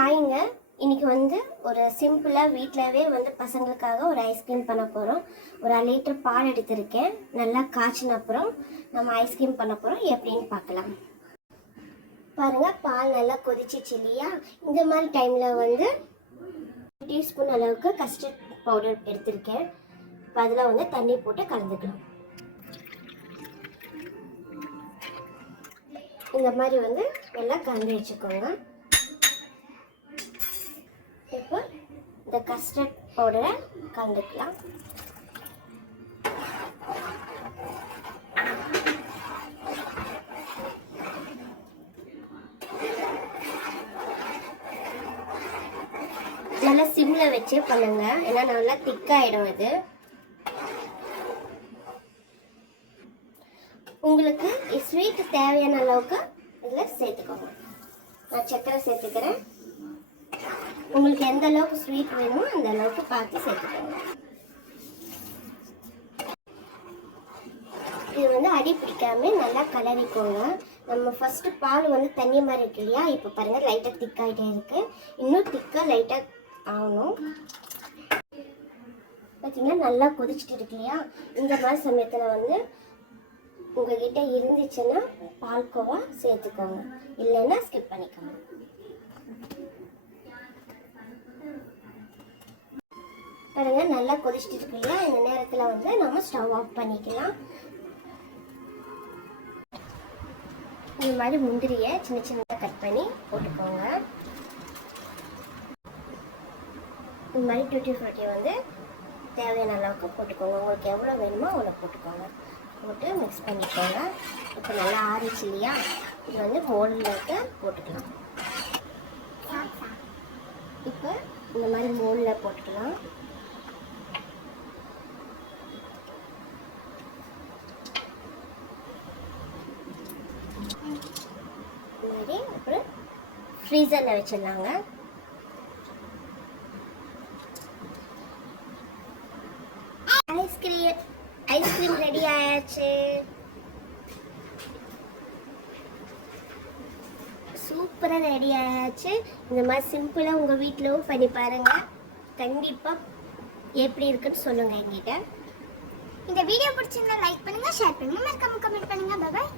ஹாய்ங்க. இன்னைக்கு வந்து ஒரு சிம்பிளாக வீட்டிலவே வந்து பசங்களுக்காக ஒரு ஐஸ்கிரீம் பண்ண போகிறோம். ஒரு 1 லிட்டர் பால் எடுத்திருக்கேன். நல்லா காய்ச்சின அப்புறம் நம்ம ஐஸ்கிரீம் பண்ண போகிறோம். எப்படின்னு பார்க்கலாம். பாருங்கள், பால் நல்லா கொதிச்சிச்சு இல்லையா? இந்த மாதிரி டைமில் வந்து 1 டீஸ்பூன் அளவுக்கு கஸ்டர்ட் பவுடர் எடுத்திருக்கேன். இப்போ அதில் வந்து தண்ணி போட்டு கலந்துக்கலாம். இந்த மாதிரி வந்து நல்லா கலந்து வச்சுக்கோங்க. இப்போ இந்த கஸ்டர்ட் பவுடரை கலந்துக்கலாம். நல்லா சிம்மில் வச்சே பண்ணுங்க, ஏன்னா நல்லா திக்காயிடும் இது. உங்களுக்கு ஸ்வீட் தேவையான அளவுக்கு இதில் சேர்த்துக்கோங்க. நான் சர்க்கரை சேர்த்துக்கிறேன். உங்களுக்கு எந்த அளவுக்கு ஸ்வீட் வேணுமோ அந்த அளவுக்கு பார்த்து சேர்த்துக்கோங்க. இது வந்து அடி பிடிக்காம நல்லா கலரிக்கோங்க. நம்ம ஃபர்ஸ்ட் பால் வந்து தண்ணி மாதிரி இருக்கு இல்லையா? இப்போ பாருங்க, லைட்டாக திக்காயிட்டே இருக்கு. இன்னும் திக்காக லைட்டாக ஆகணும். பார்த்தீங்கன்னா நல்லா கொதிச்சுட்டு இருக்கு இல்லையா? இந்த மாதிரி சமயத்தில் வந்து உங்ககிட்ட இருந்துச்சுன்னா பால்கோவா சேர்த்துக்கோங்க, இல்லைன்னா ஸ்கிப் பண்ணிக்கோங்க. பாருங்க, நல்லா கொதிச்சுட்டு இருக்கு இல்லையா? இந்த நேரத்தில் வந்து நம்ம ஸ்டவ் ஆஃப் பண்ணிக்கலாம். இந்த மாதிரி முந்திரியை சின்ன சின்னதாக கட் பண்ணி போட்டுக்கோங்க. இந்த மாதிரி டூட்டி ஃப்ரூட்டி வந்து தேவையான அளவுக்கு போட்டுக்கோங்க. உங்களுக்கு எவ்வளோ வேணுமோ அவ்வளோ போட்டுக்கோங்க. போட்டு மிக்ஸ் பண்ணிக்கோங்க. இப்போ நல்லா ஆறிச்சு இல்லையா? இது வந்து மோல்டில் போட்டுக்கலாம். இப்போ இந்த மாதிரி மோல்டில் போட்டுக்கலாம். இந்த மாதிரி அப்புறம் ஃப்ரீசரில் வச்சிடலாங்க. ஐஸ்கிரீம் ரெடி ஆயாச்சு. சூப்பராக ரெடி ஆயாச்சு. இந்த மாதிரி சிம்பிளாக உங்கள் வீட்டிலும் பண்ணி பாருங்கள். கண்டிப்பாக எப்படி இருக்குன்னு சொல்லுங்கள் என்கிட்ட. இந்த வீடியோ பிடிச்சிருந்தா லைக் பண்ணுங்கள், ஷேர் பண்ணுங்கள், மறக்காம கமெண்ட் பண்ணுங்கள். பாய்.